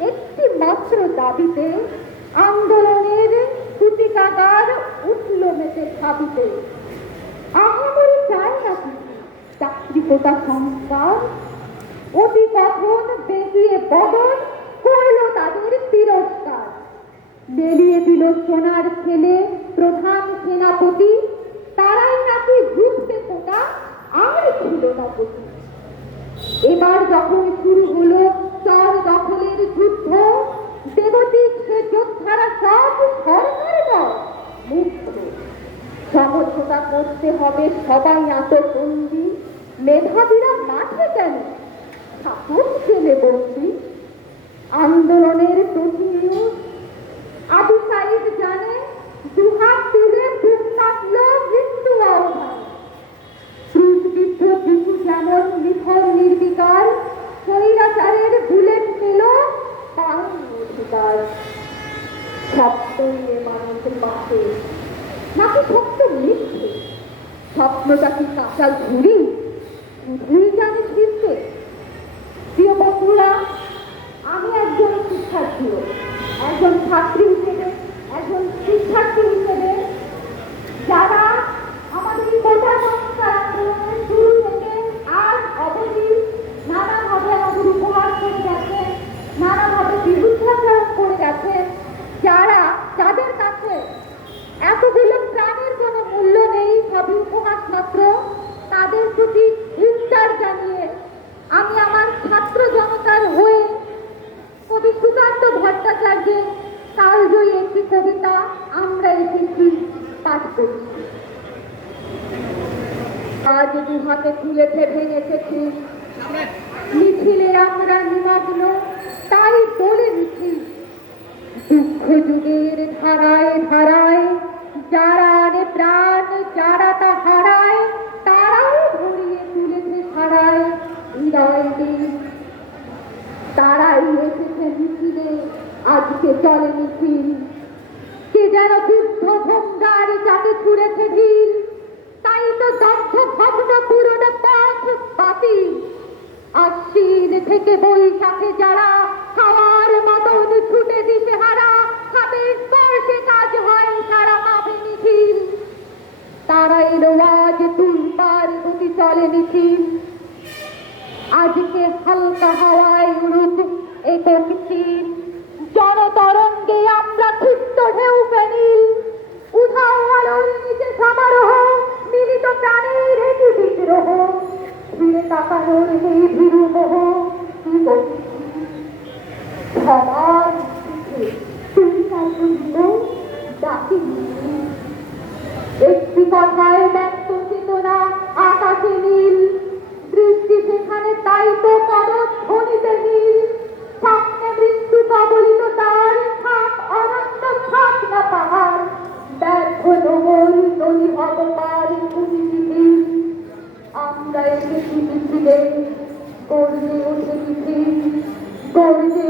একটি মাত্র দাবিতে আন্দোলনের সূচিকাগার উঠল মেতে ভাবিতে আহামরি চায় না কিছু চাকরি সংস্কার? অতি বেঁকিয়ে বদল করল তাদের তিরস্কার। বেরিয়ে দিল সোনার ছেলে প্রধান সেনাপতি, তারাই নাকি যুদ্ধে ফোটা আর ছিল না এবার যখন শুরু হলো চর দখলের যুদ্ধ দেবতীর সে যোদ্ধারা সব সরকার সমঝোতা করতে হবে সবাই আতবন্দি মেধাবীরা এ মানুষের পাশে নাকি সত্য মিথ্যে? স্বপ্নটা কি কাঁচা ঘুরি ঘুরি জানিস ফিরতে প্রিয় বন্ধুরা, আমি একজন শিক্ষার্থী। একজন ছাত্রী হিসেবে, একজন শিক্ষার্থী করছি আজ হাতে খুলেছে ভেঙেছে মিছিলে আমরা নিমগ্ন, তাই বলে মিছিল দুঃখ যুগের ধারায় ধারায়, যারা আনে প্রাণ, যারা তা হারায়, তারাও ভরিয়ে তুলেছে হারায় হৃদয় তারাই এসেছে মিছিলে, আজকে চলে মিছিল। যেন যুদ্ধ ভঙ্গার যাকে ছুড়েছে ঢিল। তাই তো দগ্ধ ভগ্ন পুরনো পথ বাতিল আশ্বিন থেকে বৈশাখে যারা খাওয়ার মতন ছুটে দিশে হারা হাতের স্পর্শে কাজ হয় সারা নিখিল। তারা এলো আজ তুলবার গতি চলে নিখিল। আজকে হালকা হাওয়ায় কথায় ব্যক্ত চেতনা আকাশে নীল। দৃষ্টি সেখানে তাই তো পরত নীল। স্বপ্নে মৃত্যু কবলিত তার, থাক অনন্ত থাক না পাহাড় ব্যর্থ নোমল নলি অবপার কুমিটি আমরা এসেছি মিছিলে গর্জে ওঠে মিছিল গর্জে